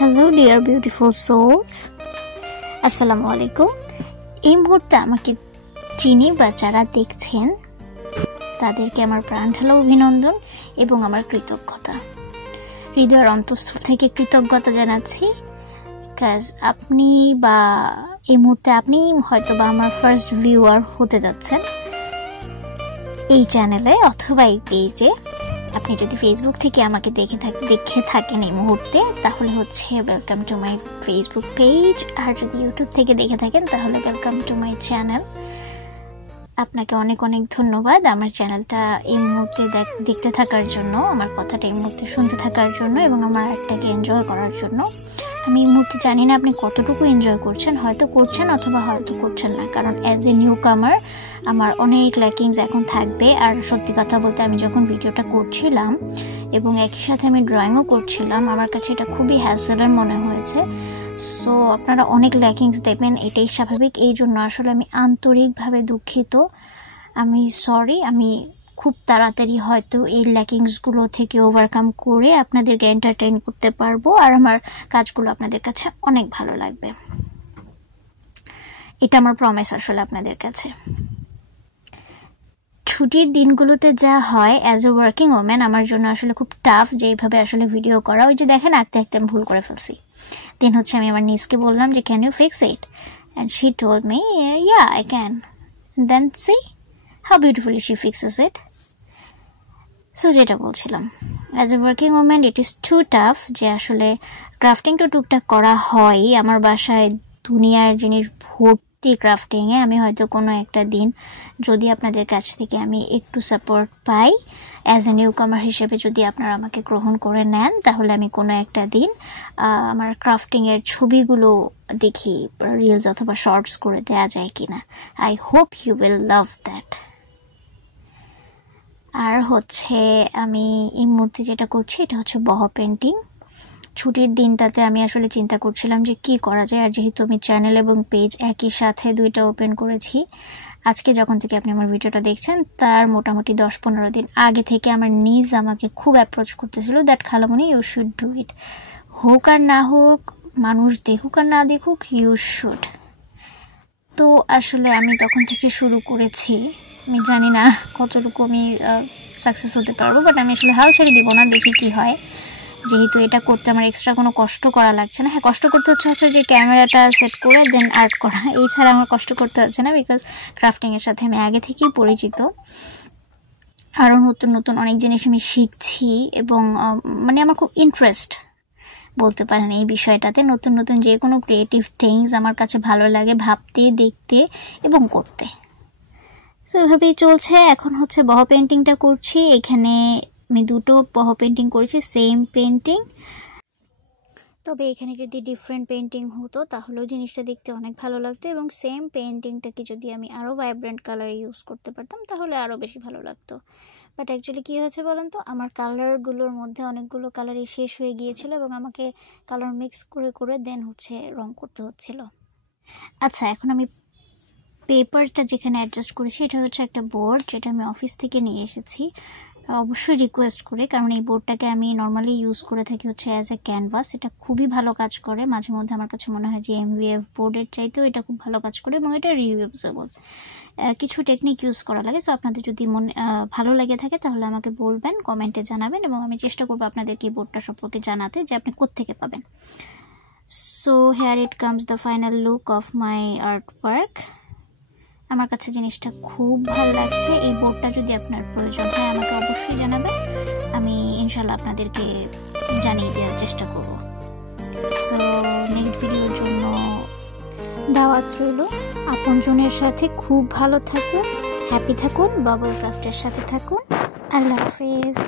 Hello dear beautiful sols, আসসালামু আলাইকুম। এই মুহূর্তে আমাকে চিনি বা যারা দেখছেন তাদেরকে আমার প্রাণ ঢালা অভিনন্দন এবং আমার কৃতজ্ঞতা, হৃদয়ের অন্তঃস্থল থেকে কৃতজ্ঞতা জানাচ্ছি। কাজ আপনি বা এই মুহূর্তে আপনি হয়তো বা আমার ফার্স্ট ভিউয়ার হতে যাচ্ছেন এই চ্যানেলে অথবা এই পেজে। আপনি যদি ফেসবুক থেকে আমাকে দেখে থাকেন এই মুহূর্তে, তাহলে হচ্ছে welcome to my Facebook page. আর যদি ইউটিউব থেকে দেখে থাকেন তাহলে ওয়েলকাম টু মাই চ্যানেল। আপনাকে অনেক অনেক ধন্যবাদ আমার চ্যানেলটা এই মুহূর্তে দেখতে থাকার জন্য, আমার কথাটা এই মুহূর্তে শুনতে থাকার জন্য এবং আমার একটাকে এনজয় করার জন্য। আমি এই মুহূর্তে জানি না আপনি কতটুকু এনজয় করছেন, হয়তো করছেন অথবা হয়তো করছেন না, কারণ অ্যাজ এ নিউ কামার আমার অনেক ল্যাকিংস এখন থাকবে। আর সত্যি কথা বলতে আমি যখন ভিডিওটা করছিলাম এবং একই সাথে আমি ড্রয়িংও করছিলাম, আমার কাছে এটা খুবই হ্যাসেলের মনে হয়েছে। সো আপনারা অনেক ল্যাকিংস দেবেন, এটাই স্বাভাবিক। এই জন্য আসলে আমি আন্তরিকভাবে দুঃখিত, আমি সরি। আমি খুব তাড়াতাড়ি হয়তো এই ল্যাকিংসগুলো থেকে ওভারকাম করে আপনাদেরকে এন্টারটেইন করতে পারবো, আর আমার কাজগুলো আপনাদের কাছে অনেক ভালো লাগবে। এটা আমার প্রমিস আসলে আপনাদের কাছে। ছুটির দিনগুলোতে যা হয় অ্যাজ এ ওয়ার্কিং ওম্যান আমার জন্য আসলে খুব টাফ, যেইভাবে আসলে ভিডিও করা। ওই যে দেখেন আঁকতে আঁকতে আমি ভুল করে ফেলছি। দেন হচ্ছে আমি আমার নিজকে বললাম যে can you fix it, and she told me yeah I can. Then see how beautifully she fixes it. So যেটা বলছিলাম, as a working woman it is too tough যে আসলে ক্রাফটিংটা টুকটাক করা হয়। আমার বাসায় দুনিয়ার জিনিস ভর্তি ক্রাফটিংয়ে। আমি হয়তো কোনো একটা দিন যদি আপনাদের কাছ থেকে আমি একটু support pi, as a new কামার হিসেবে যদি আপনারা আমাকে গ্রহণ করে নেন, তাহলে আমি কোনো একটা দিন আমার ক্রাফটিংয়ের ছবিগুলো দেখি রিলস অথবা শর্টস করে দেওয়া যায় কিনা। I hope you will love that. আর হচ্ছে আমি এই মুহূর্তে যেটা করছি এটা হচ্ছে বহ পেন্টিং। ছুটির দিনটাতে আমি আসলে চিন্তা করছিলাম যে কি করা যায়, আর যেহেতু আমি চ্যানেল এবং পেজ একই সাথে দুইটা ওপেন করেছি, আজকে যখন থেকে আপনি আমার ভিডিওটা দেখছেন তার মোটামুটি 10-15 দিন আগে থেকে আমার নিজ আমাকে খুব অ্যাপ্রোচ করতেছিল দ্যাট খালামণি ইউ শুড ডু ইট, হোক আর না হোক, মানুষ দেখুক আর না দেখুক, ইউ শুড। তো আসলে আমি তখন থেকে শুরু করেছি। আমি জানি না কতটুকু আমি সাকসেস হতে পারবো, বাট আমি আসলে হাল ছেড়ে দিব না, দেখি কি হয়। যেহেতু এটা করতে আমার এক্সট্রা কোনো কষ্ট করা লাগছে না। হ্যাঁ, কষ্ট করতে হচ্ছে যে ক্যামেরাটা সেট করে দেন আর্ট করা, এছাড়া আমার কষ্ট করতে হচ্ছে না, বিকজ ক্রাফটিংয়ের সাথে আমি আগে থেকেই পরিচিত। আরও নতুন নতুন অনেক জিনিস আমি শিখছি এবং মানে আমার খুব ইন্টারেস্ট বলতে পারেন এই বিষয়টাতে। নতুন নতুন যে কোনো ক্রিয়েটিভ থিংস আমার কাছে ভালো লাগে ভাবতে, দেখতে এবং করতে। সো এভাবেই চলছে। এখন হচ্ছে বহ পেন্টিংটা করছি। এখানে আমি দুটো বহ পেন্টিং করেছি, সেম পেন্টিং। তবে এখানে যদি ডিফারেন্ট পেন্টিং হতো তাহলেও জিনিসটা দেখতে অনেক ভালো লাগতো, এবং সেম পেন্টিংটাকে যদি আমি আরও ভাইব্রেন্ট কালার ইউজ করতে পারতাম তাহলে আরও বেশি ভালো লাগতো। বাট অ্যাকচুয়ালি কী হয়েছে বলেন তো, আমার কালারগুলোর মধ্যে অনেকগুলো কালারই শেষ হয়ে গিয়েছিল এবং আমাকে কালার মিক্স করে করে দেন হচ্ছে রং করতে হচ্ছিল। আচ্ছা, এখন আমি পেপারটা যেখানে অ্যাডজাস্ট করেছি এটা হচ্ছে একটা বোর্ড যেটা আমি অফিস থেকে নিয়ে এসেছি, অবশ্যই রিকোয়েস্ট করে, কারণ এই বোর্ডটাকে আমি নর্মালি ইউজ করে থাকি হচ্ছে অ্যাজ এ ক্যানভাস। এটা খুবই ভালো কাজ করে। মাঝে মধ্যে আমার কাছে মনে হয় যে MVF বোর্ডের চাইতেও এটা খুব ভালো কাজ করে এবং এটা রিইউজেবল। কিছু টেকনিক ইউজ করা লাগে। সো আপনাদের যদি ভালো লেগে থাকে তাহলে আমাকে বলবেন, কমেন্টে জানাবেন এবং আমি চেষ্টা করবো আপনাদেরকে এই বোর্ডটা সম্পর্কে জানাতে যে আপনি কোত্থেকে পাবেন। So here it comes the final look of my art work. আমার কাছে জিনিসটা খুব ভালো লাগছে। এই বোর্ডটা যদি আপনার প্রয়োজন হয় আমাকে অবশ্যই জানাবেন, আমি ইনশাল্লাহ আপনাদেরকে জানিয়ে দেওয়ার চেষ্টা করব। সো নেক্সট ভিডিওর জন্য দাওয়াত রইল। আপনজনের সাথে খুব ভালো থাকুন, হ্যাপি থাকুন, বাবল ক্রাফটের সাথে থাকুন। আল্লাহ হাফেজ।